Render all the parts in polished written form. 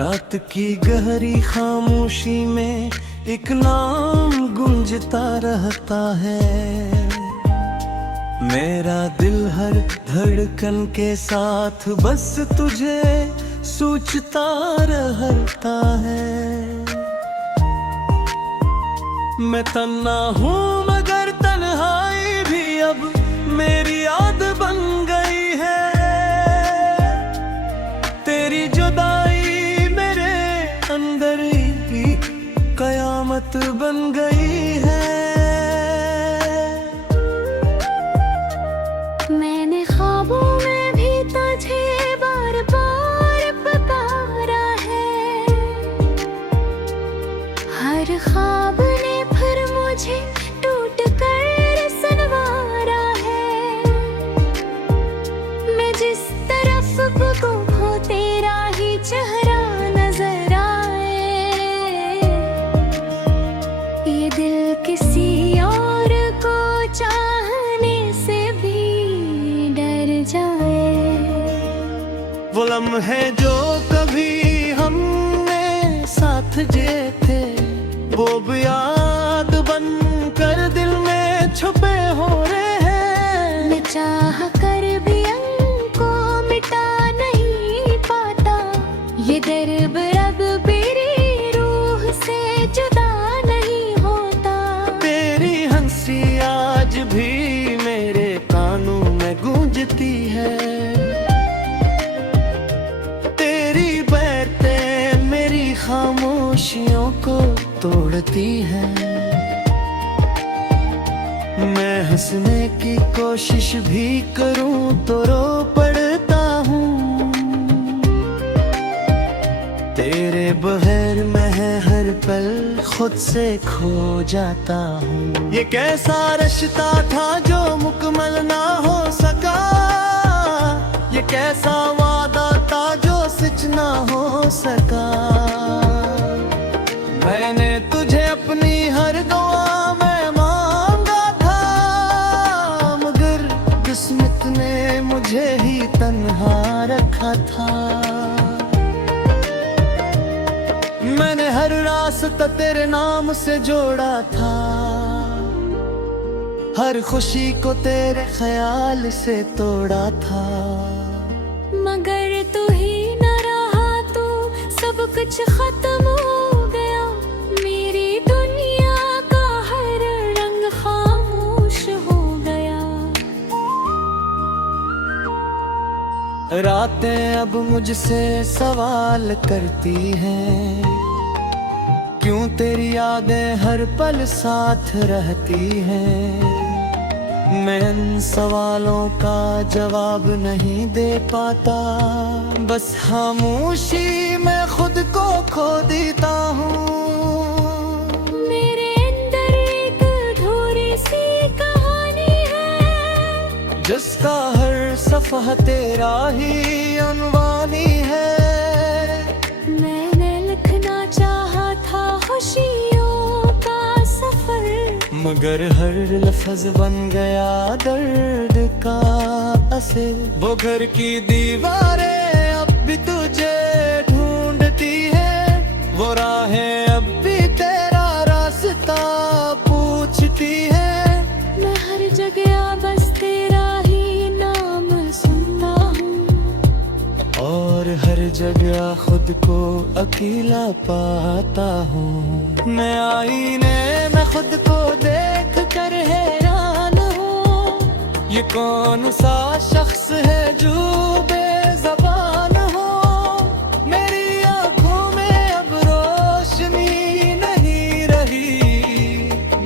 रात की गहरी खामोशी में एक नाम गूंजता रहता है। मेरा दिल हर धड़कन के साथ बस तुझे सोचता रहता है। मैं तन्हा हूँ मगर तन्हाई भी अब मेरी याद बन गई है। तेरी जुदाई मेरे अंदर ही कयामत बन गई है। मैंने ख्वाबों में भी तुझे बार बार पुकारा है। हर ख्वाब ने फिर मुझे टूट कर सुनवारा है। मैं जिस तरफ को हो तेरा ही चेहरा नजर आए। ये दिल किसी और को चाहने से भी डर जाए। वो लम्हे जो कभी हमने साथ जिए थे, वो भी याद बन कर दिल में छुपे हो रहे हैं। मैं चाह कर भी उनको मिटा नहीं पाता। ये दर्द रब मेरी रूह से जुदा नहीं होता। तेरी हंसी आज भी मेरे कानों में गूंजती है। तेरी बातें मेरी खामोशियों को तोड़ती है। मैं हंसने की कोशिश भी करूं तो रो पड़ता हूँ। तेरे बगैर मैं हर पल खुद से खो जाता हूँ। ये कैसा रिश्ता था जो मुकम्मल ना हो सका। ये कैसा वादा था जो सच ना हो सका। मैंने तुझे अपनी हर दुआ में मांगा था, मगर किस्मत ने मुझे ही तन्हा रखा था। मैंने हर रास्ता तेरे नाम से जोड़ा था। हर खुशी को तेरे ख्याल से तोड़ा था। मगर तू ही न रहा तो सब कुछ खत्म हो गया। मेरी दुनिया का हर रंग खामोश हो गया। रातें अब मुझसे सवाल करती हैं, क्यों तेरी यादें हर पल साथ रहती हैं। मैं इन सवालों का जवाब नहीं दे पाता। बस खामोशी में खुद को खो देता हूँ। मेरे अंदर एक अधूरी सी कहानी है, जिसका हर सफ़ह तेरा ही अनवानी है। मैंने लिखना चाहा था खुशियों का सफर, मगर हर लफ्ज बन गया दर्द का असर। वो घर की दीवारें अब भी तुझे ढूंढती है। वो राहें अब भी तेरा रास्ता पूछती है। मैं हर जगह बस तेरा ही नाम सुनता हूँ, और हर जगह खुद को अकेला पाता हूँ। मैं आईने में खुद को देख कर हैरान हूँ। ये कौन सा शख्स है जो बेज़बान हो। मेरी आंखों में अब रोशनी नहीं रही,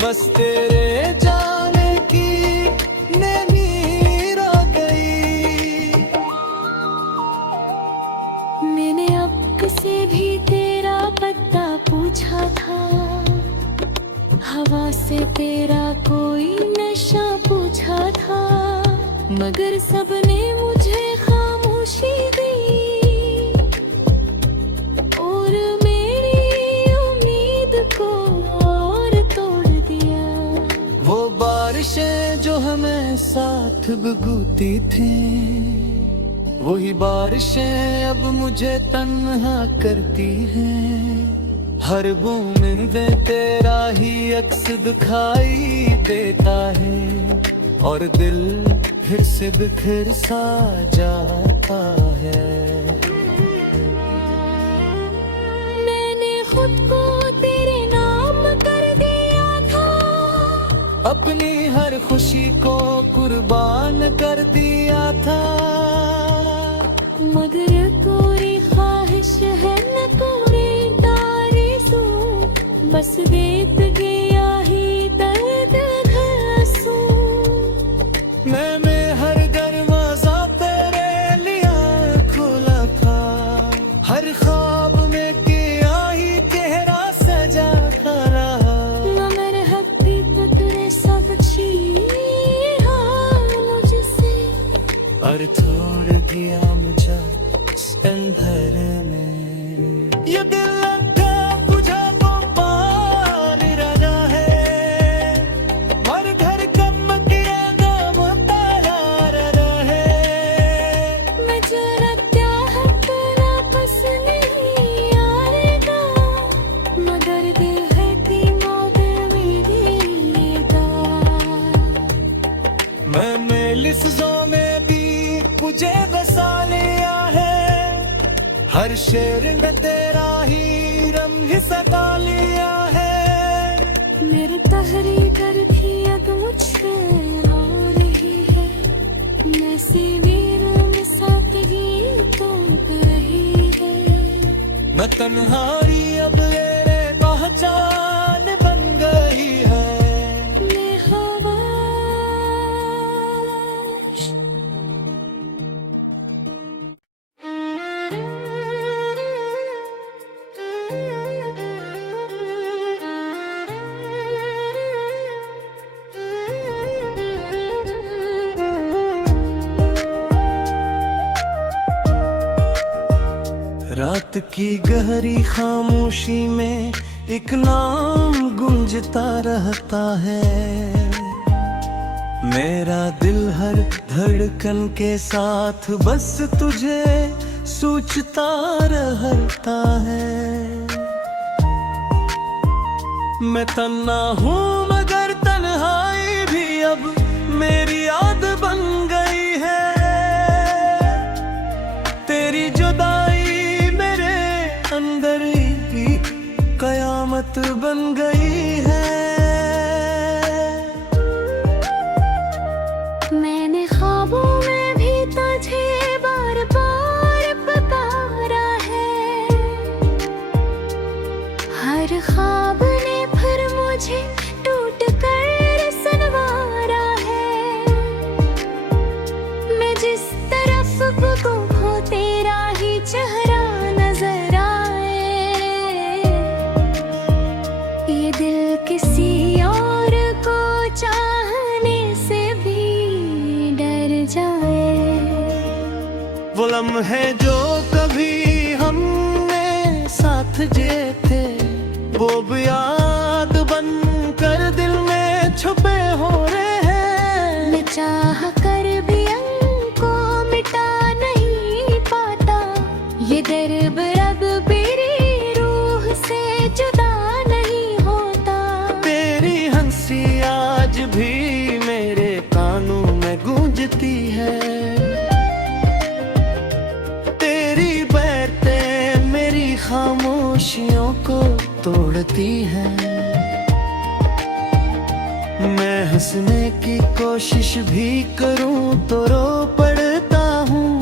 बस तेरे जाने की नींद आ गई। मैंने अब से भी तेरा पता पूछा था। हवा से तेरा कोई नशा पूछा था, मगर सबने मुझे खामोशी दी और मेरी उम्मीद को और तोड़ दिया। वो बारिशें जो हमें साथ भगोती थी, वही बारिशें अब मुझे तन्हा करती हैं, हर बूंदे तेरा ही अक्स दिखाई देता है, और दिल फिर से बिखर सा जाता है। मैंने खुद को तेरे नाम कर दिया था, अपनी हर खुशी को कुर्बान कर दिया था, मगर कोई ख्वाहिश है न कोई तारीज़ू, बस देत गया ही दर्द घासू। मैं हर दरवाजा तेरे लिया खुला था, हर ख्वाब में किया ही तेरा सजा रहा, मगर हकीकत ने सब छीना मुझसे, और छोड़ दिया मुझे इस अंधेरे में। ये दिल लगा बुझा तो पानी राजा है, मर घर कम किया नाम तारा रहे। मैं जरा चाहत वापस नहीं आएगा, मगर दिल है कि मौत मेरी दा। मैंने लिफ्ज़ों में भी मुझे बसा लिया है, हर शेर में तेरा ही रंग सता लिया है। मेरी तहरीर भी अब मुझसे रो रही है, मैं सीवीर में सादगी तोप रही है। मैं तन्हाई अब तेरे पहचान बन गई है। मैं हवा रात की गहरी खामोशी में एक नाम गूंजता रहता है, मेरा दिल हर धड़कन के साथ बस तुझे सोचता रहता है। मैं तन्हा हूँ मगर तन्हाई भी अब मेरी याद बन गई है, तेरी जुदाई मेरे अंदर ही कयामत बन गई है। मैंने ख्वाबों में भी तुझे बार बार पुकारा है, हर ख्वाब ने फिर मुझे टूट कर सुनवारा है। मैं जिस तरफ को हो तेरा ही चेहरा नजर आए, ये दिल किसी और को चाहने से भी डर जाए। वो लम्हे जो कभी हमने साथ जिए थे, वो भी याद बन कर दिल में छुपे हो रहे हैं। मैं चाह कर भी उनको मिटा नहीं पाता, ये दर्द अब मेरी रूह से जुदा नहीं होता। तेरी हंसी आज भी मेरे कानों में गूंजती है, तेरी बातें मेरी खामोशियों को तोड़ती हैं। मैं हंसने की कोशिश भी करूं तो रो पड़ता हूँ,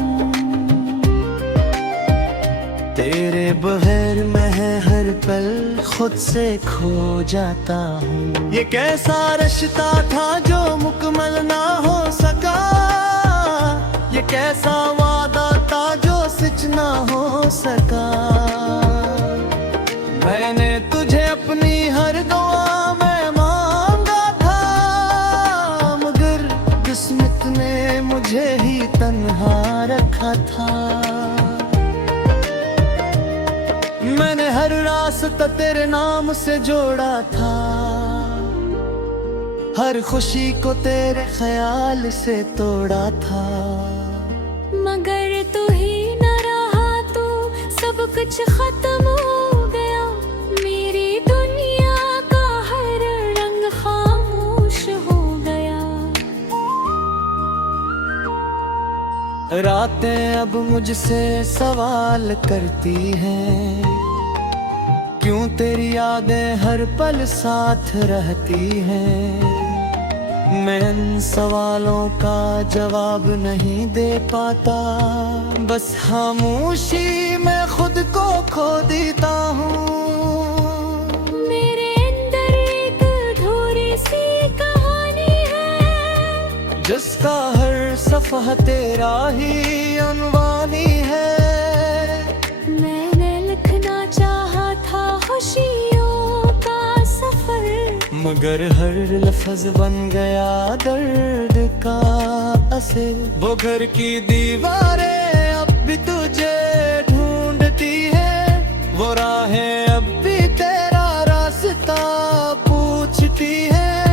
तेरे बगैर मैं हर पल खुद से खो जाता हूँ। ये कैसा रिश्ता था जो मुकम्मल ना हो सका, ये कैसा वादा था जो सच ना हो सका। मैंने तुझे अपनी हर दुआ में मांगा था, मगर किस्मत ने मुझे ही तन्हा रखा था। मैंने हर रास्ता तेरे नाम से जोड़ा था, हर खुशी को तेरे ख्याल से तोड़ा था, मगर तू कुछ खत्म हो गया, मेरी दुनिया का हर रंग खामोश हो गया। रातें अब मुझसे सवाल करती हैं, क्यों तेरी यादें हर पल साथ रहती हैं। मैं इन सवालों का जवाब नहीं दे पाता, बस खामोशी में खुद को खो देता हूँ। मेरे अंदर एक अधूरी सी कहानी है, जिसका हर सफ़ह तेरा ही अनवानी है। मैंने लिखना चाहा था खुशियों का सफर, मगर हर लफ्ज बन गया दर्द का असर। वो घर की दीवारें अब भी तुझे ढूंढती है, वो राहें अब भी तेरा रास्ता पूछती है।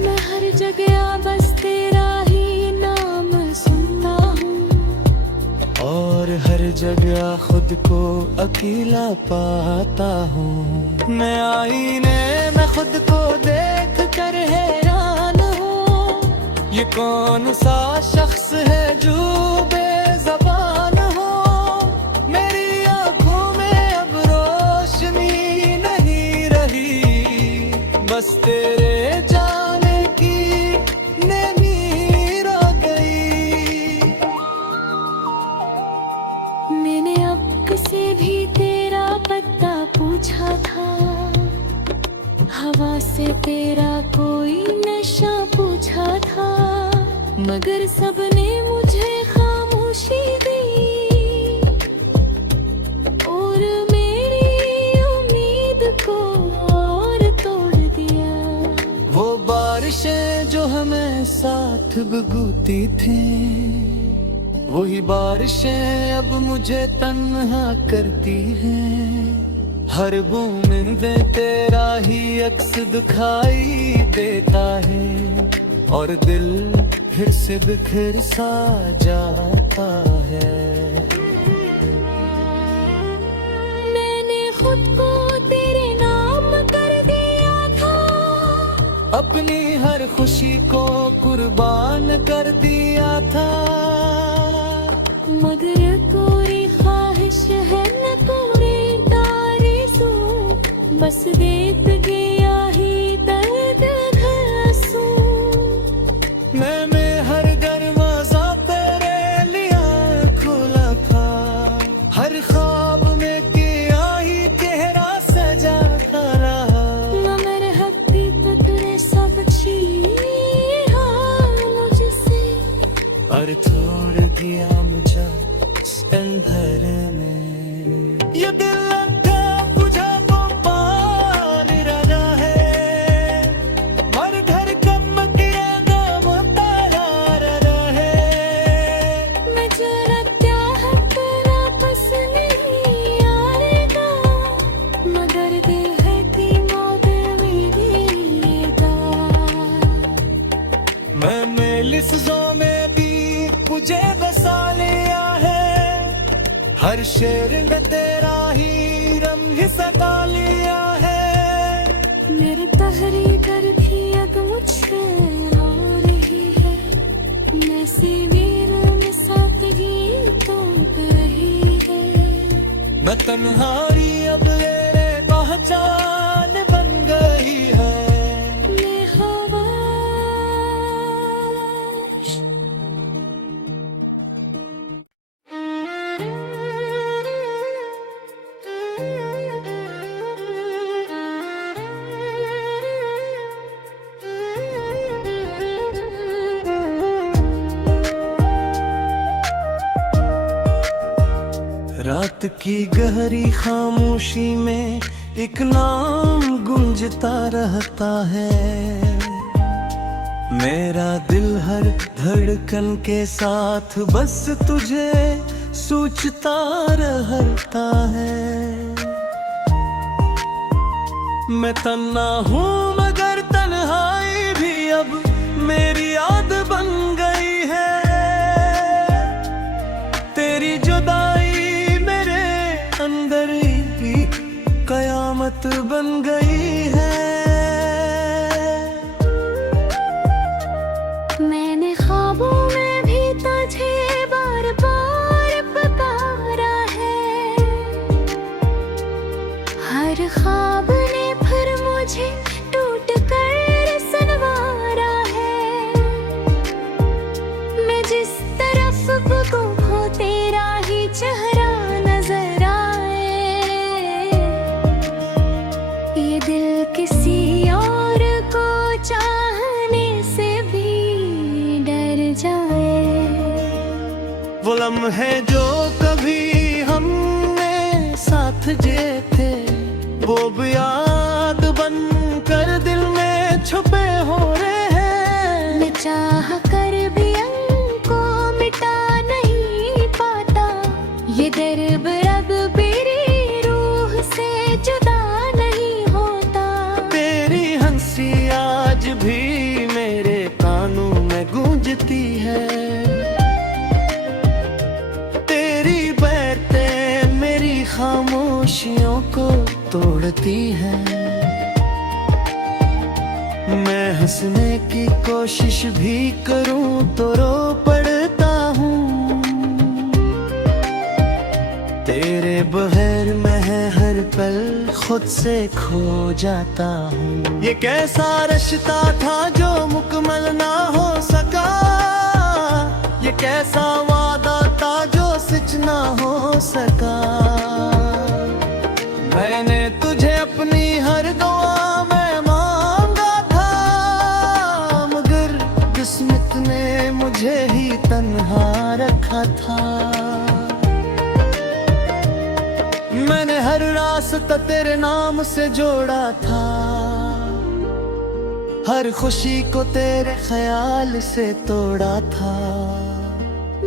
मैं हर जगह बस तेरा ही नाम सुनता हूँ, और हर जगह खुद को अकेला पाता हूँ। मैं आईने में खुद को देख कर हैरान हूँ, ये कौन सा शख्स है जो बेज़बान हो। मेरी आंखों में अब रोशनी नहीं रही, बस तेरे जाने की नींद आ गई। मैंने अब से भी तेरा पता पूछा था, हवा से तेरा कोई नशा पूछा था, मगर सबने मुझे खामोशी दी और मेरी उम्मीद को और तोड़ दिया। वो बारिशें जो हमें साथ भगूती थी, वही बारिशें अब मुझे तन्हा करती हैं। हर बूंदे तेरा ही अक्स दिखाई देता है, और दिल फिर से बिखर सा जाता है। मैंने खुद को तेरे नाम कर दिया था, अपनी हर खुशी को कुर्बान कर दिया था। मगर कोई ख्वाहिश है न कोई आरज़ू, बस देत गया ही दर्द घासू। मैं हर दरवाजा तेरे लिए खुला था, हर ख्वाब में किया ही चेहरा सजा रहा। मगर हकीकत ने सब छीना मुझसे, और छोड़ दिया मुझे इस अंधेरे में। ये दिल लगा बुझा वो पार रहा है, मर घर कब गिरेगा वो तारा रहे। मैं जरा चाहत वापस नहीं आएगा, मगर दिल है कि मौत मिलेगा। मैंने लिफ्ज़ों में भी मुझे बसा लिया है, हर शेर में तेरा ही रंग सजा लिया है। मेरी तहरीर भी अब मुझसे रो रही है, मैं सीने में सादगी तोप रही है। मैं तन्हाई अब तेरे पहचान बन गई है। मैं हवा रात की गहरी खामोशी में एक नाम गूंजता रहता है। मेरा दिल हर धड़कन के साथ बस तुझे सोचता रहता है। मैं तन्हा हूँ मगर तन्हाई भी अब मेरी याद बन गई है। तेरी जुदाई मेरे अंदर आदत बन गई है। मैंने ख्वाबों में भी तुझे बार बार पुकारा है, हर ख्वाब ने फिर मुझे टूट कर सुनवारा है। मैं जिस तरफ को तेरा ही चेहरा नजर आए, ये दिल किसी और को चाहने से भी डर जाए। वो लम्हे जो कभी हमने साथ जिए थे, वो भी याद बन कर दिल में छुपे हो रहे हैं। मैं चाह कर भी उनको मिटा नहीं पाता, ये दर्द अब मेरी रूह से जुदा नहीं होता। तेरी हंसी आज भी मेरे कानों में गूंजती है, तेरी बातें मेरी खामोशियों को तोड़ती है। मैं हंसने की कोशिश भी करूं तो रो पड़ता हूँ, तेरे बगैर मैं हर पल खुद से खो जाता हूँ। ये कैसा रिश्ता था जो मुकम्मल ना हो सका, ये कैसा वादा था जो सच ना हो सका। मैंने तुझे अपनी हर दुआ में मांगा था, मगर किस्मत ने मुझे ही तन्हा रखा था। मैंने हर रास्ता तेरे नाम से जोड़ा था, हर खुशी को तेरे ख्याल से तोड़ा था।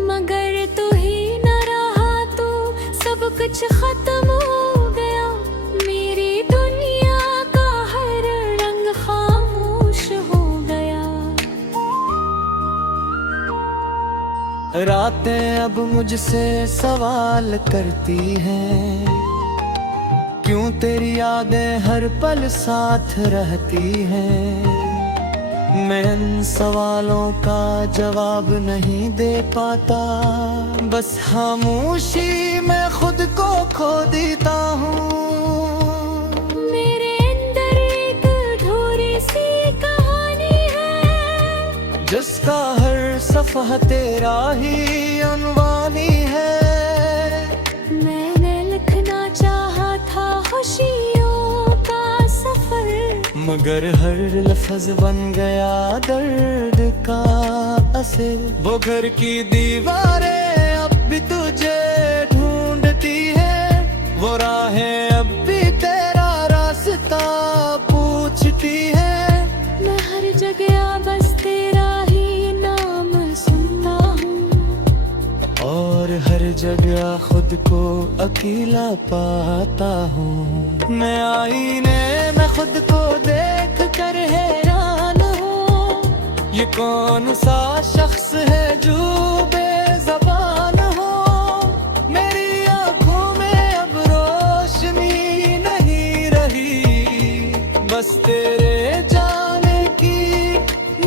मगर तू ही न रहा तो सब कुछ खत्म हो गया, मेरी दुनिया का हर रंग खामोश हो गया। रातें अब मुझसे सवाल करती हैं, क्यों तेरी यादें हर पल साथ रहती हैं। मैं इन सवालों का जवाब नहीं दे पाता, बस खामोशी में खुद को खो देता हूँ। मेरे अंदर एक अधूरी सी कहानी है, जिसका हर सफ़ह तेरा ही अनवानी है। मैंने लिखना चाहा था खुशियों का सफर, मगर हर लफ्ज बन गया दर्द का असर। वो घर की दीवारें अब भी तुझे ढूंढती है, वो राहें अब भी तेरा रास्ता पूछती है। मैं हर जगह बस तेरा ही नाम सुनता हूँ, और हर जगह खुद को अकेला पाता हूँ। मैं आईने में खुद को देख कर हैरान हूँ, ये कौन सा शख्स है जो बेज़बान हो। मेरी आंखों में अब रोशनी नहीं रही, बस तेरे जाने की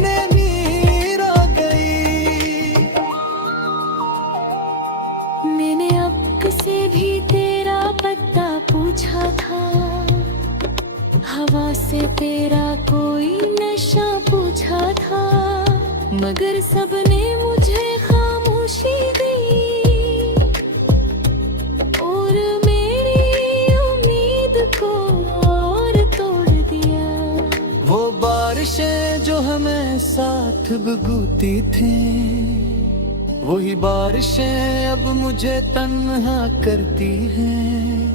नैनी रह गई। मैंने अब से भी तेरा पता पूछा था, हवा से तेरा कोई नशा पूछा था, मगर सबने मुझे खामोशी दी और मेरी उम्मीद को और तोड़ दिया। वो बारिशें जो हमें साथ भगूती थी, वही बारिशें अब मुझे तन्हा करती हैं।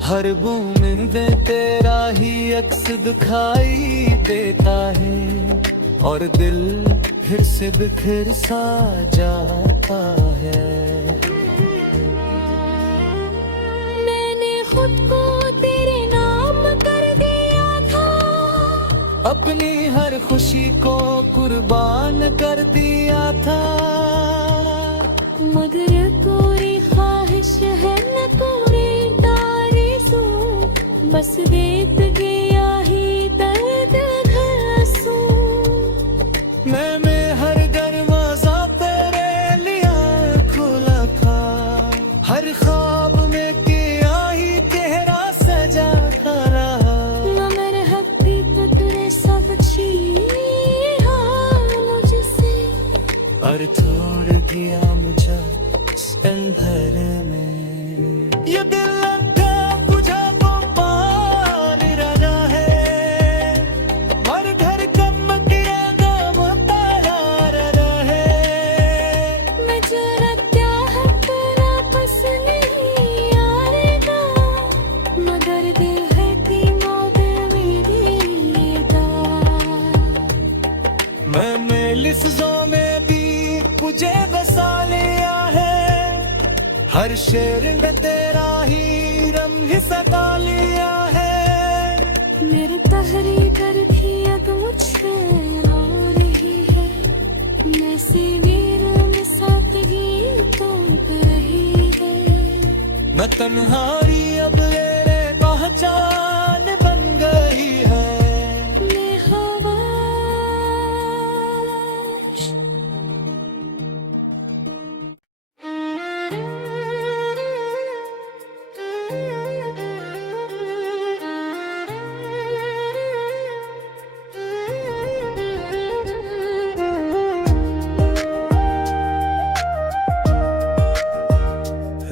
हर बूंद तेरा ही अक्स दिखाई देता है, और दिल फिर से बिखर सा जाता है। मैंने खुद को तेरे नाम कर दिया था, अपनी हर खुशी को कुर्बान कर दिया था। मगर पूरी ख्वाहिश है न पूरी तारीज़ू, बस देत गया ही दर्द घसू। मैंने हर दरवाजा तेरे लिया खुला था, हर ख्वाब में किया ही तेरा सजा रहा। मगर हकीकत सब छीना मुझसे, और छोड़ दिया मुझे इस अंधेर में। ये दिल लगा बुझा तो पार रहा है, और घर कब गिरेगा वो तारा रहे। मैं जरा क्या है तेरा बस नहीं आएगा, मगर दिल है कि मौत मेरी दा। मैंने लिफ्ज़ों में भी मुझे बसा लिया है, हर शेर में तेरा ही रंग सता लिया है। मेरे तहरी कर भी अब मुझसे रो रही है, मैं सीवीर में सादगी तोप रही है। मैं तन्हाई अब तेरे पहचान बन गई है। मैं हवा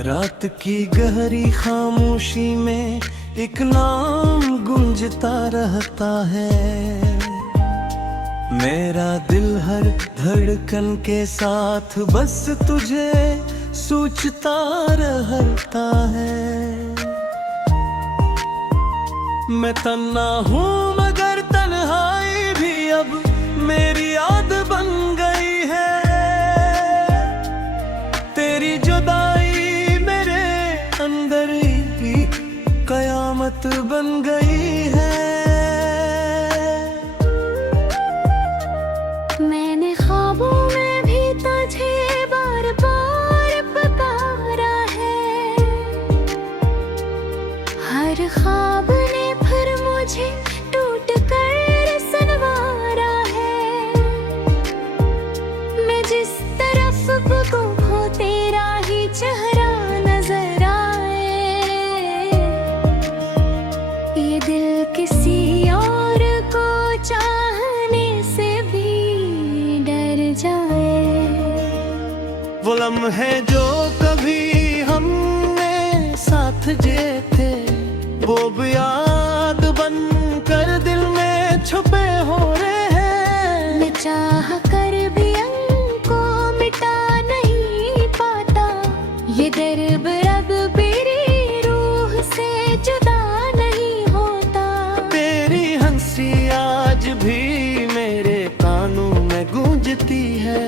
रात की गहरी खामोशी में एक नाम गूंजता रहता है, मेरा दिल हर धड़कन के साथ बस तुझे सोचता रहता है। मैं तन्हा हूँ मगर तन्हाई भी अब मेरी याद बन गई है। तेरी जुदाई मेरे अंदर ही कयामत बन गई है। मैंने ख्वाबों में भी तुझे बार बार पुकारा है, हर ख्वाब ने फिर मुझे टूट कर सुनवारा है। मैं जिस तरफ को हो तेरा ही चेहरा नजर आए, ये दिल किसी और को चाहने से भी डर जाए। वो लम्हे जो कभी हमने साथ जिए थे, वो भी याद बन कर दिल में छुपे हो रहे हैं। मैं चाह कर भी उनको मिटा नहीं पाता, ये दर्द रब मेरी रूह से जुदा नहीं होता। तेरी हंसी आज भी मेरे कानों में गूंजती है,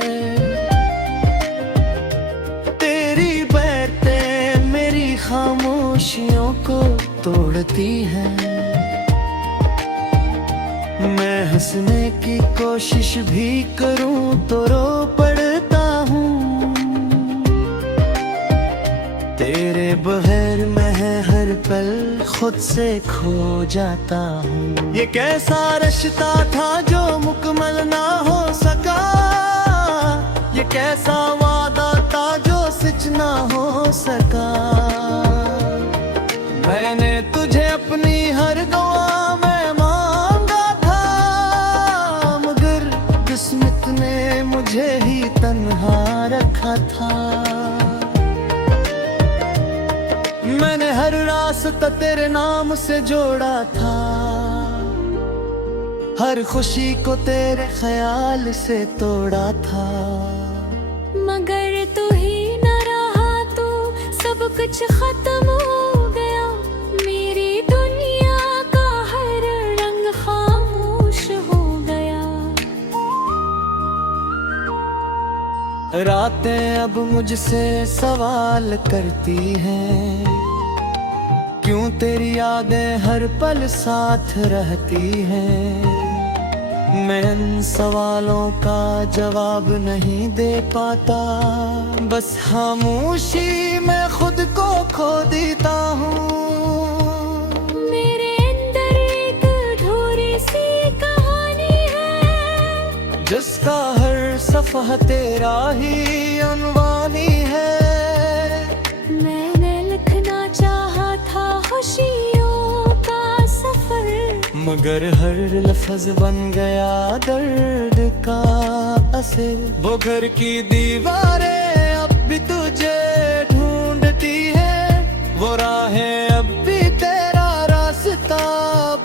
तेरी बातें मेरी खामोशियों को तोड़ती हैं। मैं हंसने की कोशिश भी करूं तो रो पड़ता हूँ, तेरे बगैर मैं हर पल खुद से खो जाता हूँ। ये कैसा रिश्ता था जो मुकम्मल ना हो सका, ये कैसा वादा था जो सच ना हो सका। मैंने तुझे अपनी हर दुआ में मांगा था, मगर किस्मत ने मुझे ही तन्हा रखा था। मैंने हर रास्ता तेरे नाम से जोड़ा था, हर खुशी को तेरे ख्याल से तोड़ा था। मगर तू ही न रहा तो सब कुछ खत्म हो गया, मेरी दुनिया का हर रंग खामोश हो गया। रातें अब मुझसे सवाल करती हैं, क्यों तेरी यादें हर पल साथ रहती हैं। मैं इन सवालों का जवाब नहीं दे पाता, बस खामोशी में खुद को खो देता हूँ। मेरे सफ़ह तेरा ही अनवानी है। मैंने लिखना चाहा था खुशियों का सफर, मगर हर लफ्ज बन गया दर्द का असर। वो घर की दीवारें अब भी तुझे ढूंढती है, वो राहें अब भी तेरा रास्ता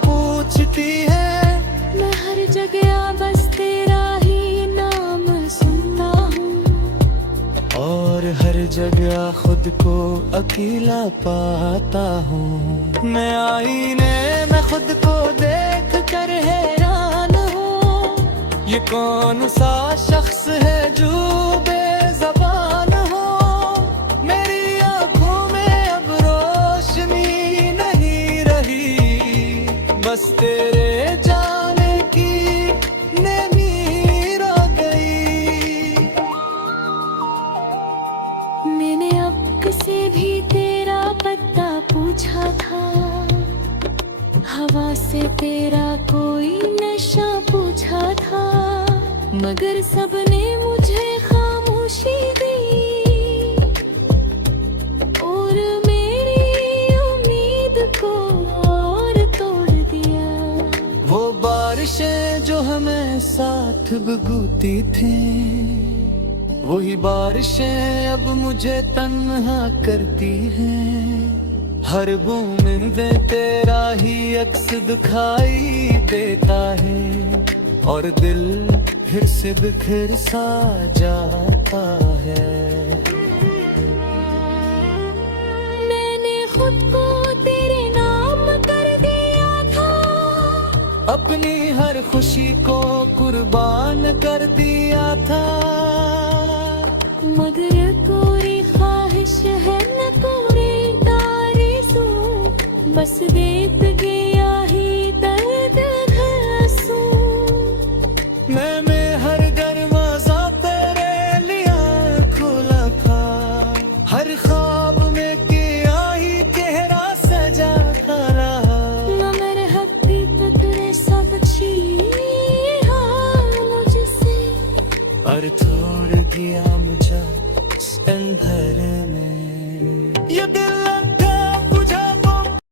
पूछती है। मैं हर जगह बस तेरा ही नाम सुनता हूँ, और हर जगह खुद को अकेला पाता हूँ। मैं आईने में खुद को देख कर हैरान हूँ, ये कौन सा शख्स है जो बेज़बान हो। मेरी आंखों में अब रोशनी नहीं रही, बस तेरे जाने की नेमी रह गई। मैंने अब से भी तेरा पता पूछा था, हवा से तेरा कोई नशा पूछा था, मगर सबने मुझे खामोशी दी और मेरी उम्मीद को और तोड़ दिया। वो बारिशें जो हमें साथ भगूती थी, वही बारिशें अब मुझे तन्हा करती हैं। हर बूंदे तेरा ही अक्स दिखाई देता है, और दिल फिर से बिखर सा जाता है। मैंने खुद को तेरे नाम कर दिया था, अपनी हर खुशी को कुर्बान कर दिया था। मगर कोई ख्वाहिश है न कोई आरज़ू, बस देत गया ही दर्द घासू। मैं हर दरवाजा तेरे लिए खुला था, हर ख्वाब में किया ही चेहरा सजा रहा। मगर हकीकत ने सब छीना मुझसे, और छोड़ दिया मुझे इस अंधेरे में। ये दिल